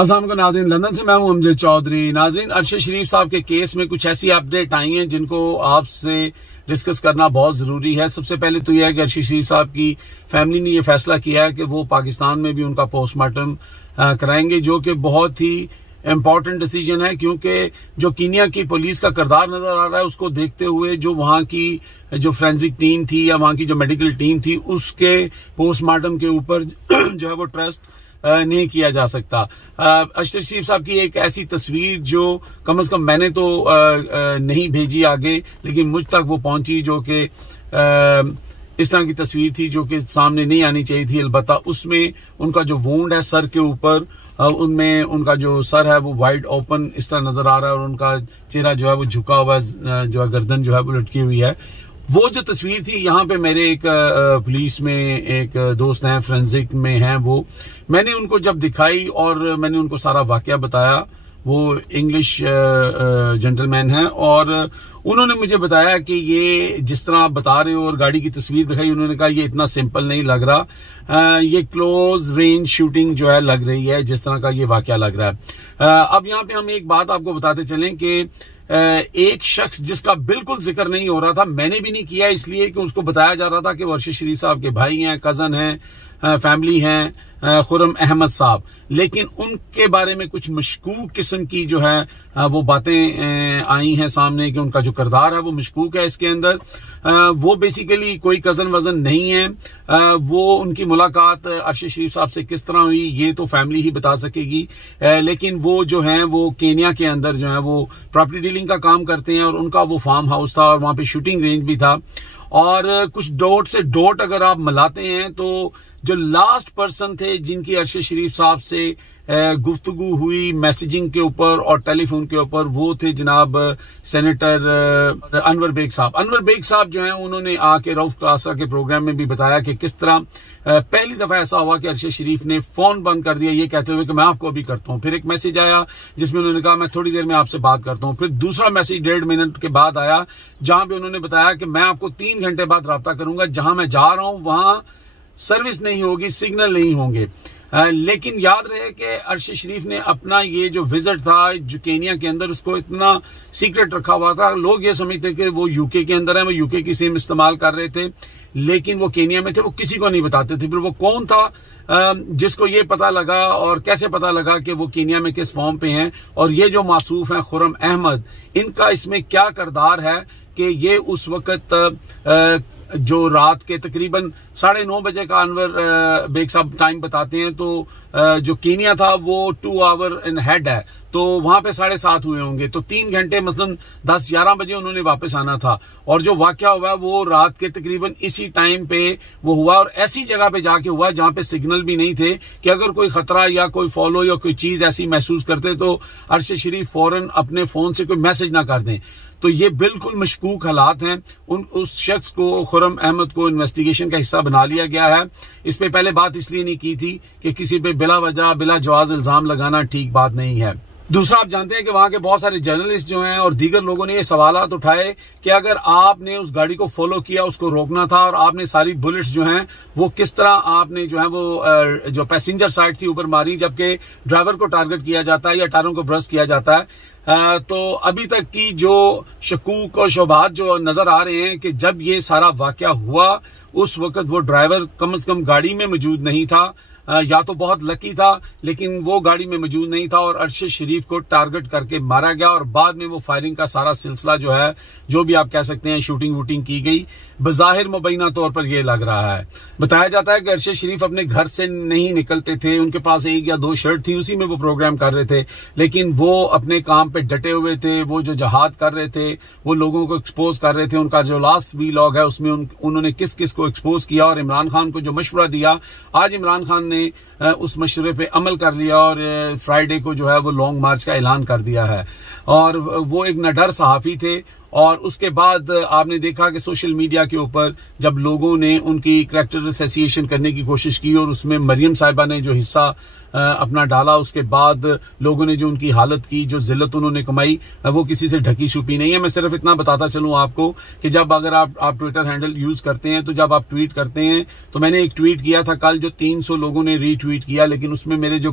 अस्सलाम वालेकुम नाज़रीन, लंदन से मैं हूं अमजद चौधरी। नाज़रीन, अरशद शरीफ साहब के केस में कुछ ऐसी अपडेट आई हैं जिनको आपसे डिस्कस करना बहुत जरूरी है। सबसे पहले तो यह है कि अरशद शरीफ साहब की फैमिली ने यह फैसला किया है कि वो पाकिस्तान में भी उनका पोस्टमार्टम कराएंगे, जो कि बहुत ही इम्पोर्टेंट डिसीजन है, क्योंकि जो कीनिया की पुलिस का किरदार नजर आ रहा है उसको देखते हुए जो वहां की जो फोरेंसिक टीम थी या वहां की जो मेडिकल टीम थी उसके पोस्टमार्टम के ऊपर जो है वो ट्रस्ट नहीं किया जा सकता। अरशद शरीफ साहब की एक ऐसी तस्वीर जो कम से कम मैंने तो नहीं भेजी आगे, लेकिन मुझ तक वो पहुंची, जो कि इस तरह की तस्वीर थी जो कि सामने नहीं आनी चाहिए थी। अलबत्ता उसमें उनका जो वुंड है सर के ऊपर, उनमें उनका जो सर है वो वाइड ओपन इस तरह नजर आ रहा है और उनका चेहरा जो है वो झुका हुआ है, जो है गर्दन जो है वो लटकी हुई है। वो जो तस्वीर थी, यहाँ पे मेरे एक पुलिस में एक दोस्त हैं, फोरेंसिक में हैं, वो मैंने उनको जब दिखाई और मैंने उनको सारा वाकया बताया, वो इंग्लिश जेंटलमैन हैं, और उन्होंने मुझे बताया कि ये जिस तरह आप बता रहे हो और गाड़ी की तस्वीर दिखाई, उन्होंने कहा ये इतना सिंपल नहीं लग रहा, ये क्लोज रेंज शूटिंग जो है लग रही है, जिस तरह का ये वाकया लग रहा है। अब यहाँ पे हम एक बात आपको बताते चलें कि एक शख्स जिसका बिल्कुल जिक्र नहीं हो रहा था, मैंने भी नहीं किया इसलिए कि उसको बताया जा रहा था कि वो अरशद शरीफ साहब के भाई हैं, कजन हैं, फैमिली हैं, खुर्रम अहमद साहब, लेकिन उनके बारे में कुछ मशकूक किस्म की जो है वो बातें आई हैं सामने कि उनका जो किरदार है वो मशकूक है इसके अंदर। वो बेसिकली कोई कजन वजन नहीं है। वो उनकी मुलाकात अरशद शरीफ साहब से किस तरह हुई ये तो फैमिली ही बता सकेगी, लेकिन वो जो है वो केनिया के अंदर जो है वो प्रॉपर्टी डीलिंग का काम करते हैं और उनका वो फार्म हाउस था और वहां पे शूटिंग रेंज भी था। और कुछ डॉट से डॉट अगर आप मिलाते हैं तो जो लास्ट पर्सन थे जिनकी अरशद शरीफ साहब से गुफ्तगू हुई मैसेजिंग के ऊपर और टेलीफोन के ऊपर, वो थे जनाब सेनेटर अनवर बेग साहब। अनवर बेग साहब जो हैं उन्होंने आके रऊफ क्लासा के प्रोग्राम में भी बताया कि किस तरह पहली दफा ऐसा हुआ कि अरशद शरीफ ने फोन बंद कर दिया ये कहते हुए कि मैं आपको अभी करता हूं। फिर एक मैसेज आया जिसमें उन्होंने कहा मैं थोड़ी देर में आपसे बात करता हूं। फिर दूसरा मैसेज 1.5 मिनट के बाद आया जहां पे उन्होंने बताया कि मैं आपको 3 घंटे बाद राब्ता करूंगा, जहां मैं जा रहा हूं वहां सर्विस नहीं होगी, सिग्नल नहीं होंगे। लेकिन याद रहे कि अरशद शरीफ ने अपना ये जो विजिट था जो केनिया के अंदर, उसको इतना सीक्रेट रखा हुआ था। लोग ये समझते कि वो यूके के अंदर है, वो यूके की सिम इस्तेमाल कर रहे थे, लेकिन वो केनिया में थे, वो किसी को नहीं बताते थे। फिर वो कौन था जिसको ये पता लगा और कैसे पता लगा कि वो केनिया में किस फॉर्म पे हैं, और ये जो मासूफ हैं खुर्रम अहमद, इनका इसमें क्या किरदार है कि ये उस वक्त जो रात के तकरीबन 9:30 बजे का अनवर बेग साहब टाइम बताते हैं, तो जो केनिया था वो 2 आवर इन हेड है, तो वहां पे 7:30 हुए होंगे, तो 3 घंटे मतलब 10-11 बजे उन्होंने वापस आना था। और जो वाकया हुआ वो रात के तकरीबन इसी टाइम पे वो हुआ और ऐसी जगह पे जाके हुआ जहां पे सिग्नल भी नहीं थे कि अगर कोई खतरा या कोई फॉलो या कोई चीज ऐसी महसूस करते तो अरशद शरीफ फौरन अपने फोन से कोई मैसेज ना कर दें। तो ये बिल्कुल मशकूक हालात हैं। उस शख्स को, खुर्रम अहमद को, इन्वेस्टिगेशन का हिस्सा बना लिया गया है। इस पे पहले बात इसलिए नहीं की थी कि किसी पे बिला वजह बिला जवाज इल्जाम लगाना ठीक बात नहीं है। दूसरा, आप जानते हैं कि वहां के बहुत सारे जर्नलिस्ट जो हैं और दीगर लोगों ने ये सवालात उठाए कि अगर आपने उस गाड़ी को फॉलो किया, उसको रोकना था और आपने सारी बुलेट्स जो हैं वो किस तरह आपने जो है वो जो पैसेंजर साइड थी ऊपर मारी, जबकि ड्राइवर को टारगेट किया जाता है या टायरों को ब्रश किया जाता है। तो अभी तक की जो शकूक और शुबहात जो नजर आ रहे हैं कि जब ये सारा वाकया हुआ उस वक्त वो ड्राइवर कम से कम गाड़ी में मौजूद नहीं था, या तो बहुत लकी था लेकिन वो गाड़ी में मौजूद नहीं था और अरशद शरीफ को टारगेट करके मारा गया और बाद में वो फायरिंग का सारा सिलसिला जो है, जो भी आप कह सकते हैं, शूटिंग वूटिंग की गई। बज़ाहिर मुबैना तौर पर यह लग रहा है। बताया जाता है कि अरशद शरीफ अपने घर से नहीं निकलते थे, उनके पास 1 या 2 शर्ट थी, उसी में वो प्रोग्राम कर रहे थे, लेकिन वो अपने काम पे डटे हुए थे। वो जो जहाद कर रहे थे, वो लोगों को एक्सपोज कर रहे थे। उनका जो लास्ट वीलॉग है उसमें उन्होंने किस किस को एक्सपोज किया और इमरान खान को जो मशवरा दिया, आज इमरान खान ने उस मशवरे पे अमल कर लिया और फ्राइडे को जो है वो लॉन्ग मार्च का ऐलान कर दिया है। और वो एक निडर सहाफी थे। और उसके बाद आपने देखा कि सोशल मीडिया के ऊपर जब लोगों ने उनकी कैरेक्टर एसोसिएशन करने की कोशिश की और उसमें मरियम साहिबा ने जो हिस्सा अपना डाला, उसके बाद लोगों ने जो उनकी हालत की, जो जिल्लत उन्होंने कमाई, वो किसी से ढकी छुपी नहीं है। मैं सिर्फ इतना बताता चलूं आपको कि जब अगर आप ट्विटर हैंडल यूज करते हैं तो जब आप ट्वीट करते हैं, तो मैंने एक ट्वीट किया था कल जो 300 लोगों ने रीट्वीट किया, लेकिन उसमें मेरे जो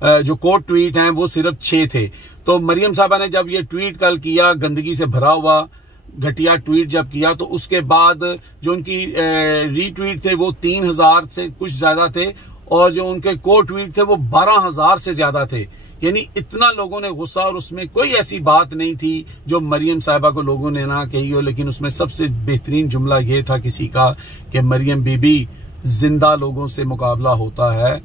जो कोर्ट ट्वीट हैं वो सिर्फ 6 थे। तो मरियम साहबा ने जब ये ट्वीट कल किया, गंदगी से भरा हुआ घटिया ट्वीट जब किया, तो उसके बाद जो उनकी रीट्वीट थे वो 3000 से कुछ ज्यादा थे और जो उनके कोर्ट ट्वीट थे वो 12000 से ज्यादा थे। यानी इतना लोगों ने गुस्सा, और उसमें कोई ऐसी बात नहीं थी जो मरियम साहिबा को लोगों ने ना कही हो, लेकिन उसमें सबसे बेहतरीन जुमला ये था किसी का कि मरियम बीबी, जिंदा लोगों से मुकाबला होता है,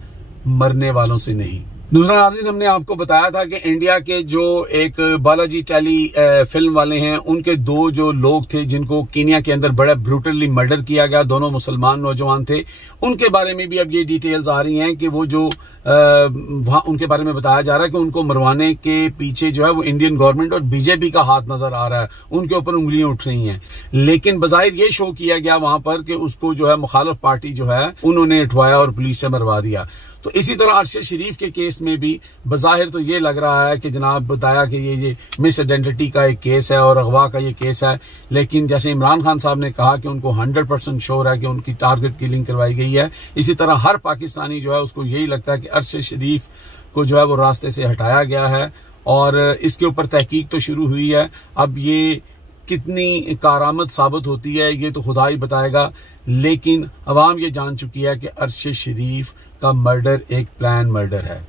मरने वालों से नहीं। दूसरा नाज़रीन, हमने आपको बताया था कि इंडिया के जो एक बालाजी टेली फिल्म वाले हैं, उनके 2 जो लोग थे जिनको कीनिया के अंदर बड़ा ब्रूटली मर्डर किया गया, दोनों मुसलमान नौजवान थे, उनके बारे में भी अब ये डिटेल्स आ रही हैं कि वो जो वहां उनके बारे में बताया जा रहा है कि उनको मरवाने के पीछे जो है वो इंडियन गवर्नमेंट और बीजेपी का हाथ नजर आ रहा है, उनके ऊपर उंगलियां उठ रही हैं। लेकिन बजाहिर ये शो किया गया वहां पर कि उसको जो है मुखालिफ पार्टी जो है उन्होंने उठवाया और पुलिस से मरवा दिया। तो इसी तरह अरशद शरीफ के केस में भी बजाहिर तो ये लग रहा है कि जनाब बताया कि ये मिस आइडेंटिटी का एक केस है और अगवा का ये केस है, लेकिन जैसे इमरान खान साहब ने कहा कि उनको 100% श्योर है कि उनकी टारगेट किलिंग करवाई गई है, इसी तरह हर पाकिस्तानी जो है उसको यही लगता है कि अरशद शरीफ को जो है वो रास्ते से हटाया गया है और इसके ऊपर तहकीक तो शुरू हुई है। अब ये कितनी कारामद साबित होती है ये तो खुदा ही बताएगा, लेकिन अवाम ये जान चुकी है कि अरशद शरीफ का मर्डर एक प्लान मर्डर है।